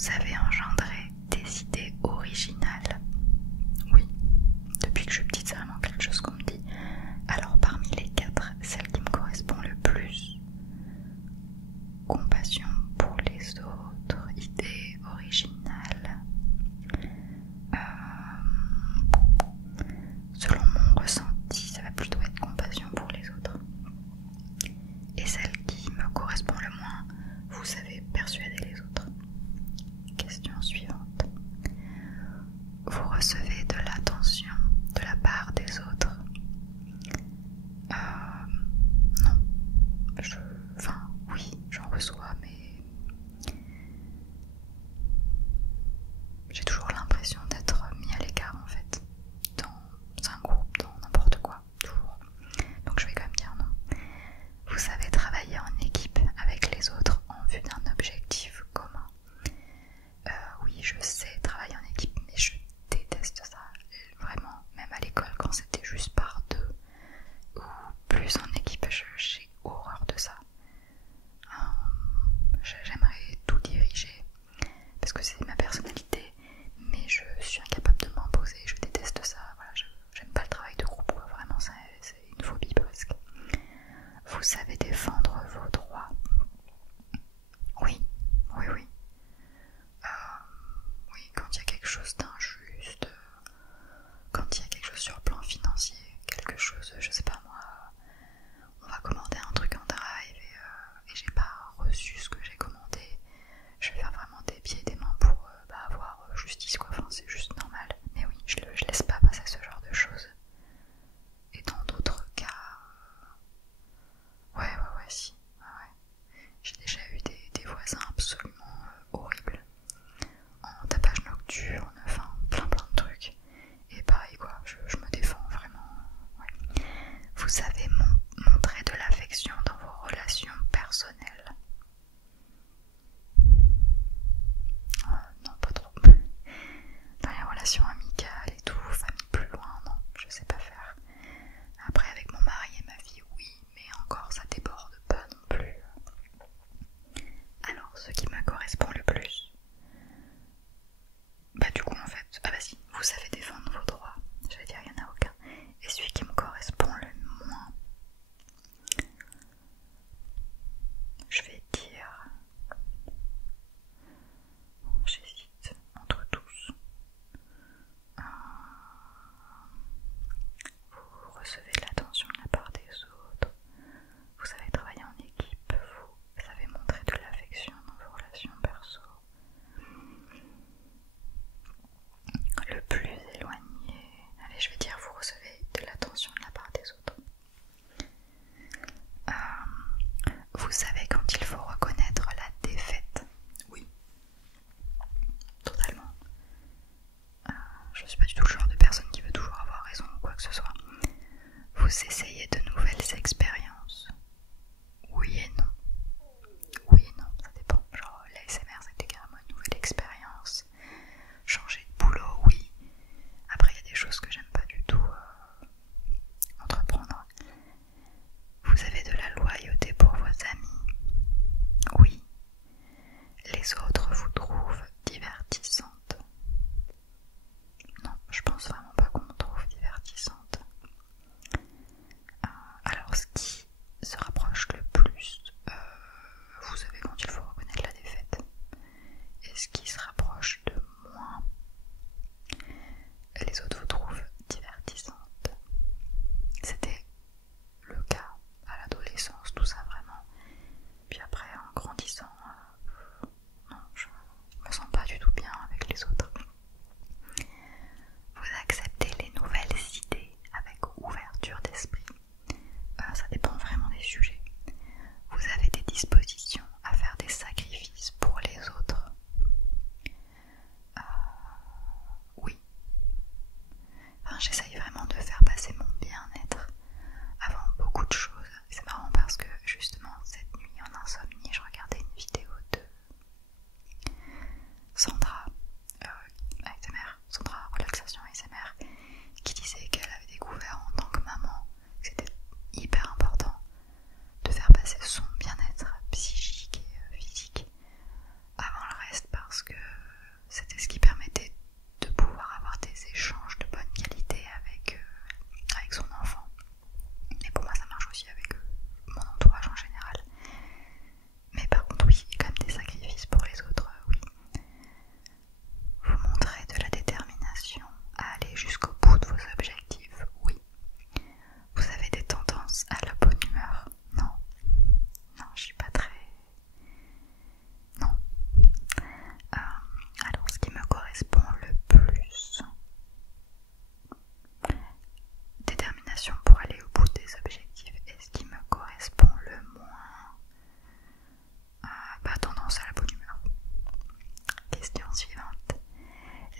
savez engendrer des idées originales. Oui, depuis que je suis petite, c'est vraiment quelque chose qu'on me dit. Alors parmi les 4, celle qui me correspond le plus: compassion pour les autres, idées originales. Selon mon ressenti, ça va plutôt être compassion pour les autres. Et celle qui me correspond le moins: vous savez persuader les autres. Question suivante. Vous recevez de l'attention de la part des autres? Non. Enfin, oui, j'en reçois, mais j'ai toujours l'impression d'être mis à l'écart en fait. Dans un groupe, dans n'importe quoi, toujours. Donc je vais quand même dire non. Vous savez travailler en équipe avec les autres en vue d'un objectif commun? Oui, je sais travailler en équipe, mais je déteste ça. Vraiment, même à l'école, quand c'était juste par deux ou plus en équipe, j'ai horreur de ça. J'aimerais tout diriger parce que c'est ma personnalité, mais je suis incapable de m'imposer, je déteste ça. Voilà, j'aime pas le travail de groupe, quoi. Vraiment c'est une phobie presque. Vous savez défendre vos droits? Oui, oui, oui. Oui,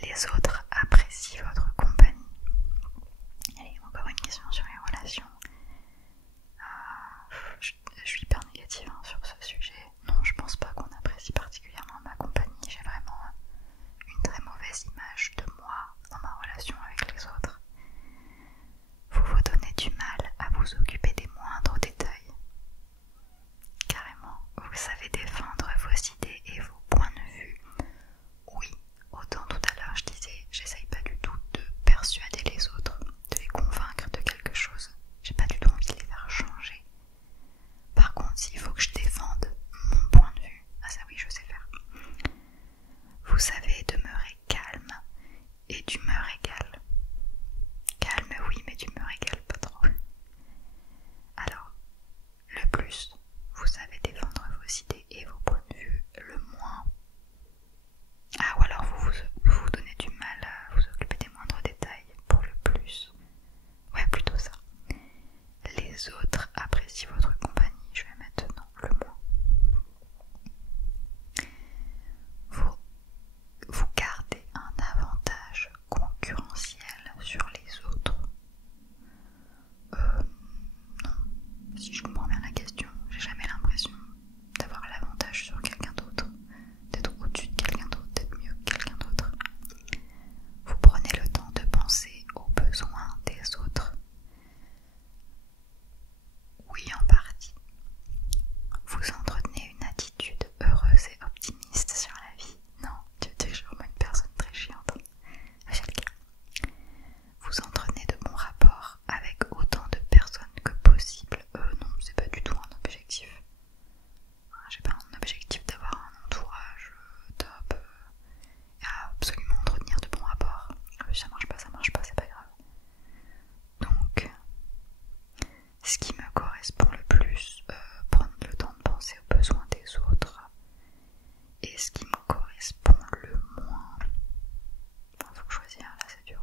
Les autres apprécient votre compagnie. Allez, encore une question sur les relations. Je suis hyper négative sur ce sujet. Non, je pense pas qu'on apprécie particulièrement ma compagnie. J'ai vraiment une très mauvaise image de moi dans ma relation avec les autres. Vous vous donnez du mal à vous occuper des moindres détails. Carrément, vous savez défendre vos idées et vos points de vue. Oui, autant tout à l'heure je disais, j'essaye pas du tout de persuader les autres, de les convaincre de quelque chose. J'ai pas du tout envie de les faire changer. Par contre, s'il faut que je défende mon point de vue, ah ça oui, je sais faire. Vous savez demeurer calme et d'humeur égale. Calme, oui, mais d'humeur égale pas trop. Alors, le plus, vous savez défendre vos idées et vos points de vue, le moins. Ah, ou alors vous donnez du mal à vous occuper des moindres détails pour le plus. Ouais, plutôt ça. Les autres apprécient votre compagnie, je vais mettre non, le moins. Vous gardez un avantage concurrentiel sur les autres. Non, si je comprends bien la question, j'ai jamais l'impression d'avoir l'avantage sur quelqu'un d'autre, d'être au-dessus de quelqu'un d'autre, d'être mieux que quelqu'un d'autre. Vous prenez le temps de penser aux besoins des autres. Oui, en partie. Vous entretenez une attitude heureuse et optimiste sur la vie. Non, tu es toujours une personne très chiante. J'ai le cas. Vous entretenez de bons rapports avec autant de personnes que possible. Non, c'est pas du tout un objectif. J'ai pas un objectif d'avoir un entourage top. Absolument entretenir de bons rapports. Ça marche pas, c'est pas grave. Donc, ce qui me correspond le plus, prendre le temps de penser aux besoins des autres. Et ce qui me correspond le moins, faut que choisir, là c'est dur.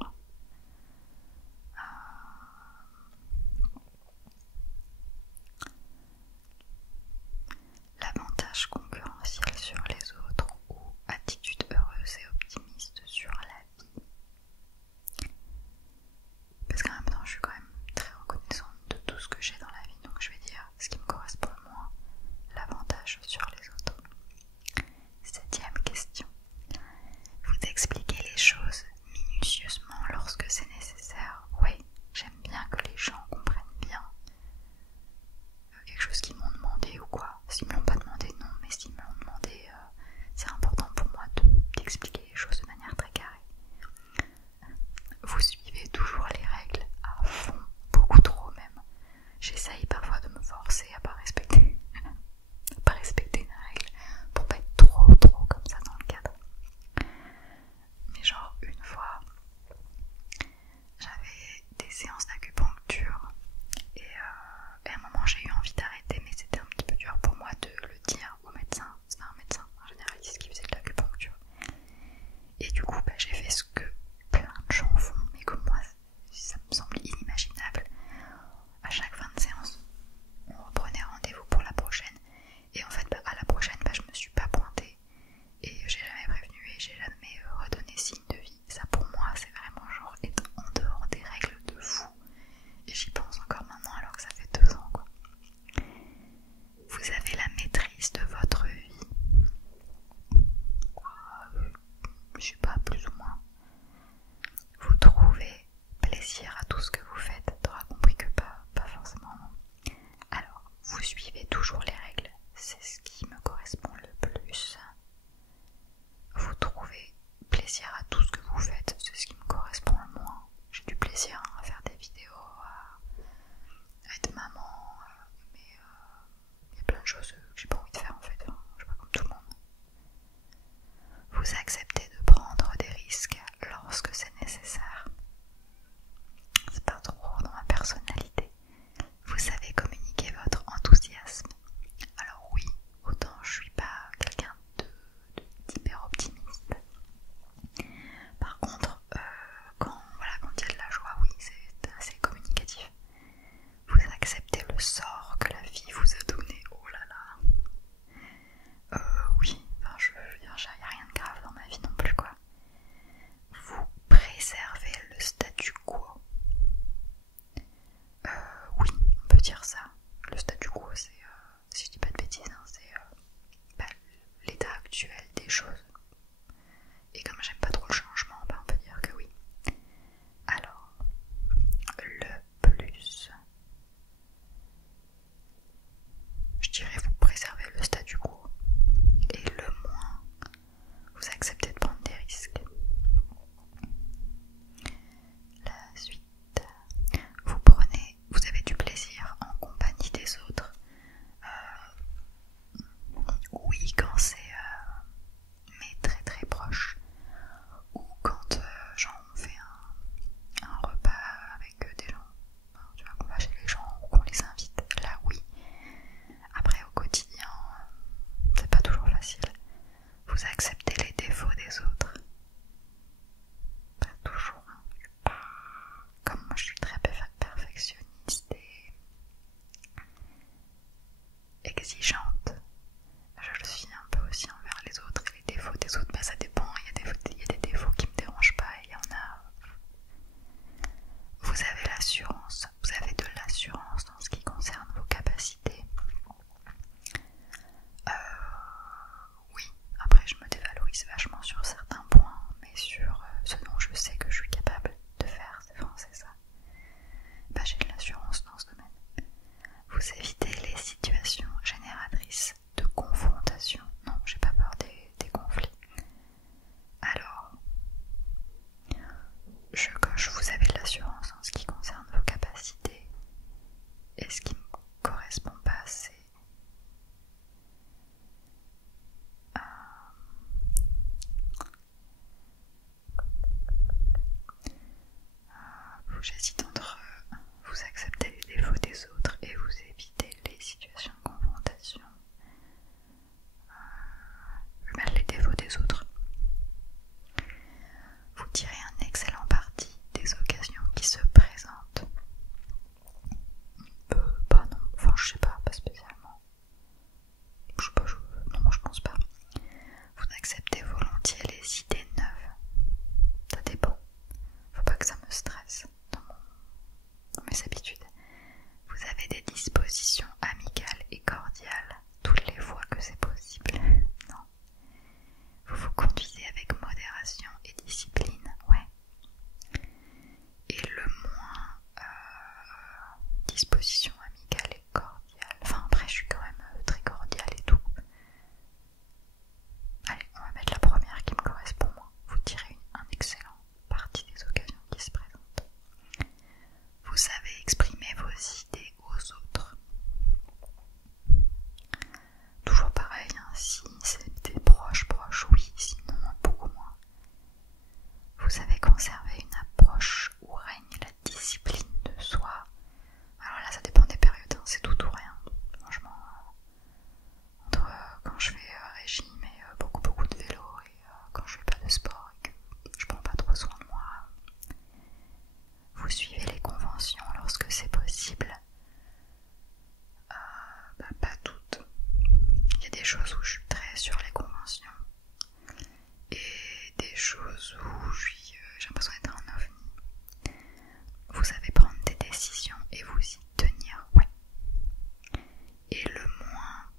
L'avantage concurrentiel sur les autres ou attitude heureuse et optimiste sur la vie. Parce qu'en même temps je suis quand même très reconnaissante de tout ce que j'ai dans la vie, donc je vais dire ce qui me correspond le moins, l'avantage sur les autres. 7e question. Vous expliquez les choses minutieusement lorsque c'est nécessaire. Oui, j'aime bien que les gens comprennent bien quelque chose qu'ils m'ont demandé ou quoi. S'ils me l'ont pas demandé, non, mais s'ils me l'ont demandé, c'est important pour moi d'expliquer les choses de manière très carrée. Vous suivez toujours les règles à fond, beaucoup trop même. J'essaye parfois de me forcer à pas respecter une règle pour pas être trop comme ça dans le cadre. Mais genre une fois, j'avais des séances d'acupuncture et à un moment j'ai eu envie d'arrêter, mais c'était un petit peu dur pour moi de le dire au médecin. C'était un médecin, un généraliste qui faisait de l'acupuncture. Et du coup j'ai fait ce que plein de gens font, mais que moi ça me semble inimaginable. À chaque fin de séance, on reprenait rendez-vous pour la prochaine. Et en fait, à la prochaine, je me suis pas pointée. Et j'ai jamais prévenu et j'ai jamais redonné signe de vie. Ça pour moi, c'est vraiment genre être en dehors des règles de fou. Et j'y pense encore maintenant alors que ça fait 2 ans quoi. Vous avez la maîtrise de votre vie. Je sais pas, plus ou moins. Vous trouvez plaisir à tout ce que vous faites. T'auras compris que pas forcément non. Alors, vous suivez toujours les règles. C'est ce qui me correspond le plus. Vous trouvez plaisir à tout ce que vous faites. C'est ce qui me correspond le moins. J'ai du plaisir à faire des vidéos, à être maman, mais il y a plein de choses que j'ai pas envie de faire en fait. Je suis pas comme tout le monde. Vous acceptez de prendre des risques vous savez conserver une approche où règne la discipline de soi. Alors là ça dépend des périodes, hein, c'est tout ou rien. Franchement, entre quand je fais régime et beaucoup de vélo et quand je fais pas de sport et que je prends pas trop soin de moi, vous suivez les conventions lorsque c'est possible. Pas toutes. Il y a des choses où je suis très sur les conventions et des choses où j'ai l'impression d'être un ovni. Vous savez prendre des décisions et vous y tenir, ouais. Et le moins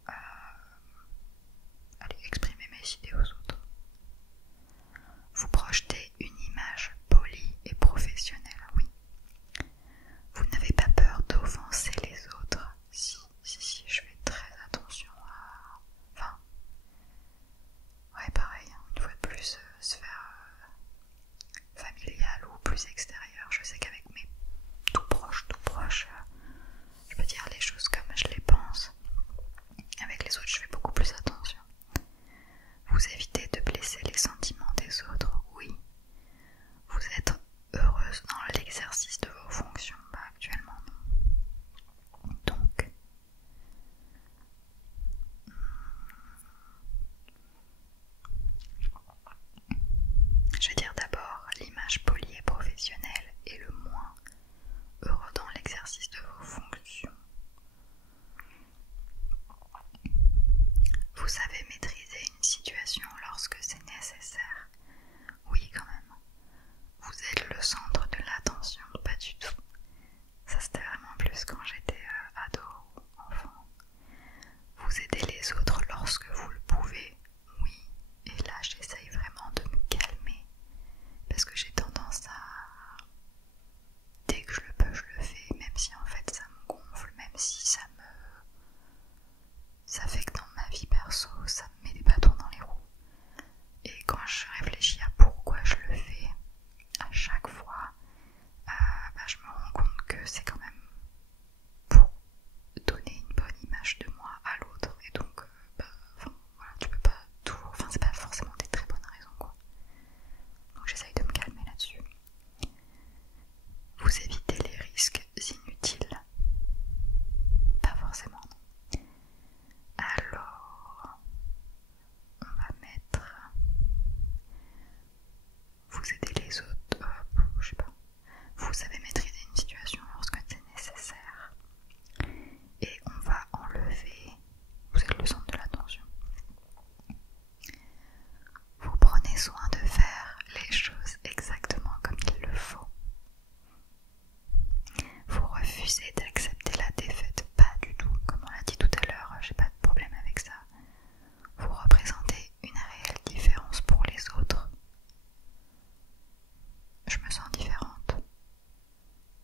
allez exprimer mes idées aux autres. Vous projetez une image polie et professionnelle, oui. Vous n'avez pas peur d'offenser les autres. Si, je fais très attention à... Enfin... Ouais, pareil, hein, une fois de plus, sphère familiale ou plus extérieure. Je sais qu'avec mes tout proches, je peux dire les choses comme je les pense. Avec les autres, je fais beaucoup plus attention. Vous évitez de blesser les sentiments des autres, oui. Vous êtes heureuse dans l'exercice de vos fonctions, actuellement non. Donc, je vais dire d'abord l'image polie et professionnelle est le moins heureux dans l'exercice de vos fonctions. Vous savez maîtriser une situation lorsque c'est nécessaire. Oui, quand même. Vous êtes le centre de l'attention, pas du tout. Ça c'était vraiment plus quand j'étais ado ou enfant. Vous aidez les autres lorsque vous le pouvez, oui. Et là j'essaye vraiment de me calmer parce que j'ai tendance à... Dès que je le peux, je le fais, même si en fait ça me gonfle, même si ça fait que dans ma vie perso, ça me met des bâtons dans les roues. Et quand je réfléchis à pourquoi je le fais, à chaque fois, je me rends compte que c'est quand même pour donner une bonne image de moi à l'autre. Et donc, voilà, tu peux pas toujours... Enfin, c'est pas forcément des très bonnes raisons, quoi. Donc j'essaye de me calmer là-dessus. Vous évitez les risques inutiles. Pas forcément, non. Alors, on va mettre... Vous aidez les autres, je sais pas. Vous savez maîtriser une situation lorsque c'est nécessaire. Et on va enlever... Vous êtes le centre de l'attention. Vous prenez soin de faire les choses exactement comme il le faut. Vous refusez d'accepter la défaite, pas du tout. Comme on l'a dit tout à l'heure, j'ai pas de problème avec ça. Vous représentez une réelle différence pour les autres. Je me sens différente.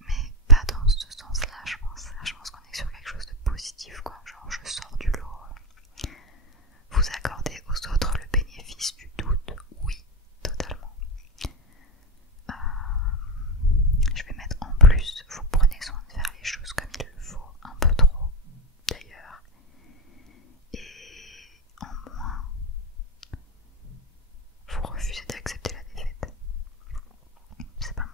Mais pas dans ce sens-là, je pense. Là, je pense qu'on est sur quelque chose de positif, quoi. Genre, je sors du lot. Vous accordez aux autres le bénéfice du doute, oui, totalement. Je vais mettre en plus, vous prenez soin de faire les choses comme il le faut, un peu trop d'ailleurs. Et en moins, vous refusez d'accepter la défaite. C'est pas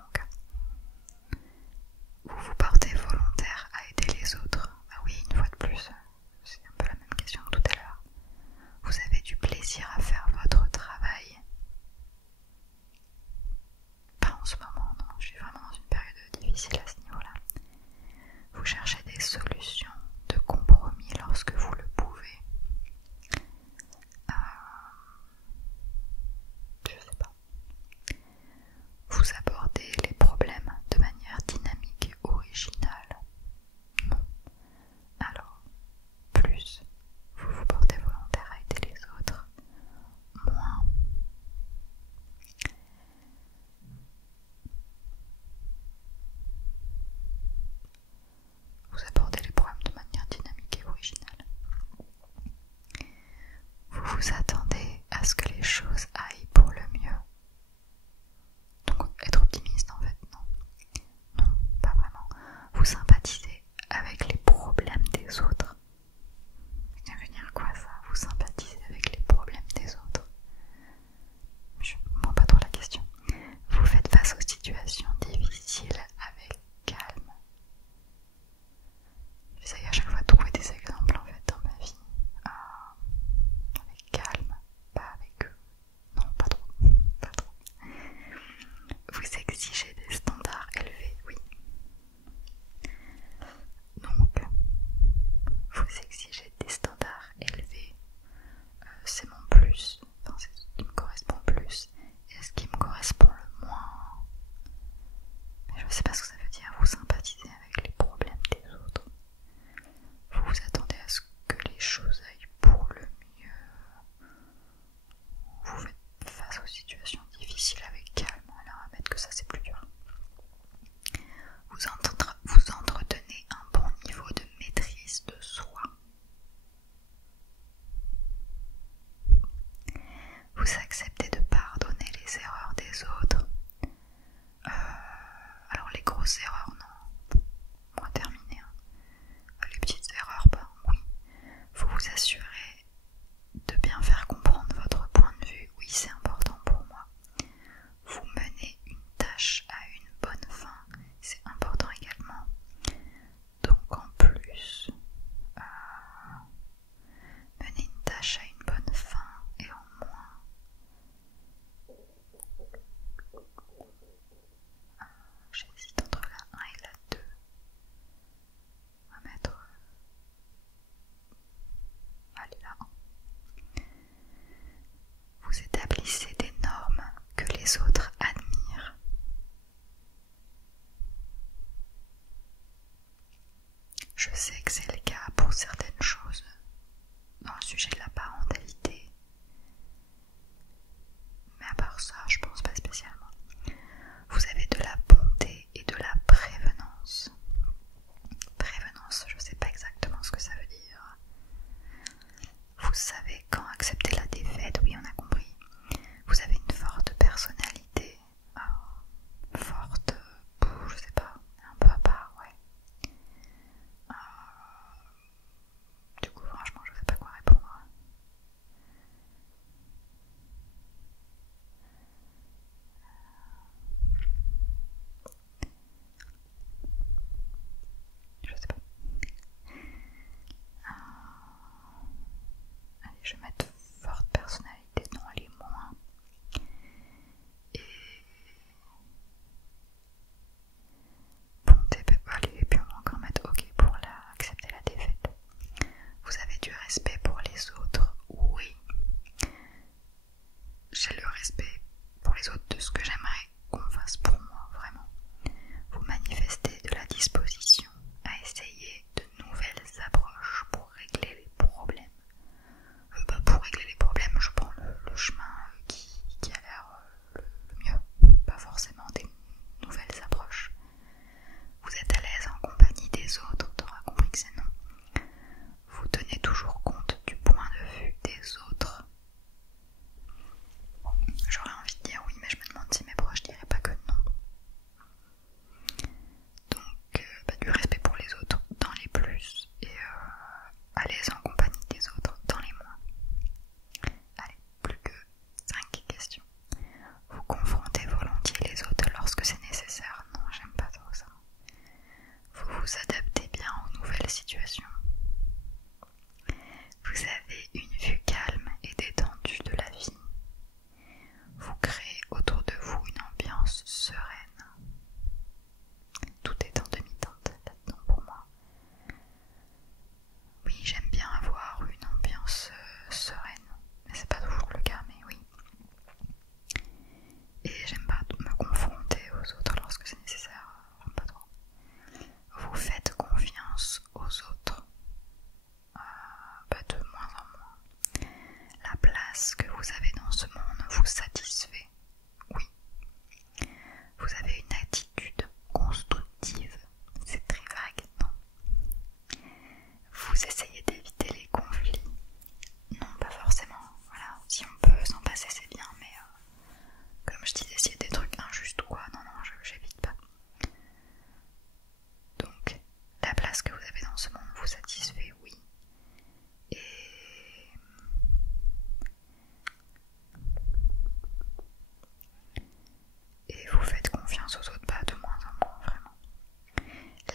et vous faites confiance aux autres, pas de moins en moins vraiment.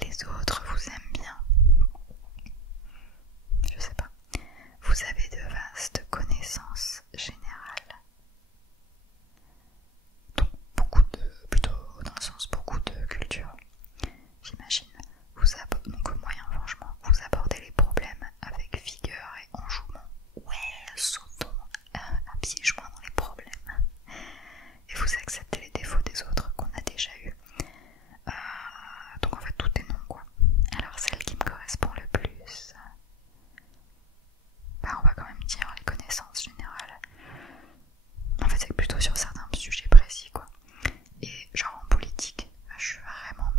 Les autres vous aiment bien. Je sais pas. Vous avez de vastes connaissances générales. Donc plutôt dans le sens beaucoup de culture. J'imagine. Donc moyen franchement, vous abordez les problèmes avec vigueur et enjouement. Ouais, sautons à pieds joints dans les problèmes. Et vous acceptez les défauts des autres qu'on a déjà eus. Donc en fait tout est non quoi. Alors celle qui me correspond le plus, on va quand même dire les connaissances générales. En fait c'est plutôt sur certains sujets précis quoi. Et genre en politique, je suis vraiment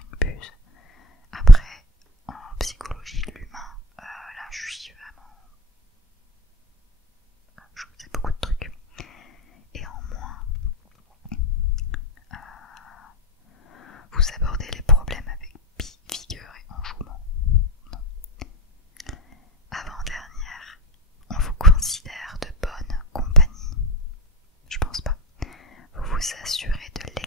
une puce. Après en psychologie de l'humain, là je suis vraiment... je sais beaucoup de trucs. Et en moins, vous abordez les problèmes avec vigueur et enjouement. Non. Avant-dernière, on vous considère de bonne compagnie. Je pense pas. Vous vous assurez de